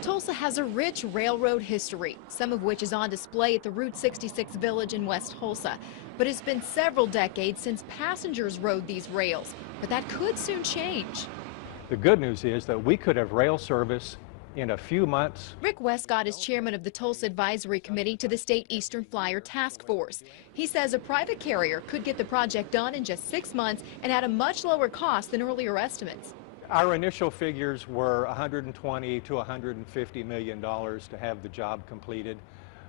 Tulsa has a rich railroad history, some of which is on display at the Route 66 Village in West Tulsa. But it's been several decades since passengers rode these rails. But that could soon change. The good news is that we could have rail service in a few months. Rick Westcott is chairman of the Tulsa Advisory Committee to the State Eastern Flyer Task Force. He says a private carrier could get the project done in just 6 months and at a much lower cost than earlier estimates. Our initial figures were $120 to $150 million to have the job completed.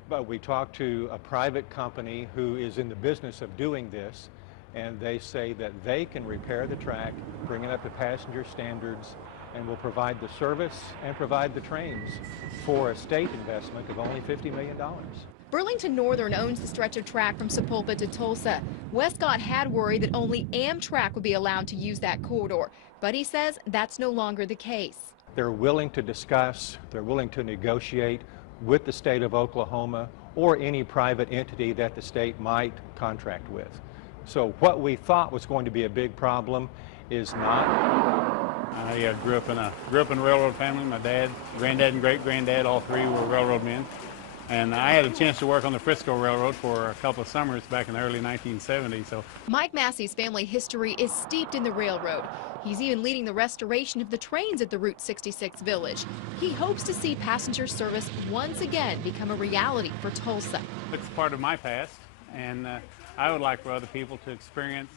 But we talked to a private company who is in the business of doing this, and they say that they can repair the track, bring it up to passenger standards, and will provide the service and provide the trains for a state investment of only $50 million. Burlington Northern owns the stretch of track from Sapulpa to Tulsa. Westcott had worried that only Amtrak would be allowed to use that corridor, but he says that's no longer the case. They're willing to discuss, they're willing to negotiate with the state of Oklahoma or any private entity that the state might contract with. So what we thought was going to be a big problem is not. I grew up in a railroad family. My dad, granddad, and great-granddad, all three were railroad men. And I had a chance to work on the Frisco Railroad for a couple of summers back in the early 1970s. So Mike Massey's family history is steeped in the railroad. He's even leading the restoration of the trains at the Route 66 Village. He hopes to see passenger service once again become a reality for Tulsa. it's part of my past, and I would like for other people to experience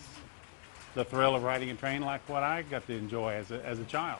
the thrill of riding a train like what I got to enjoy as a child.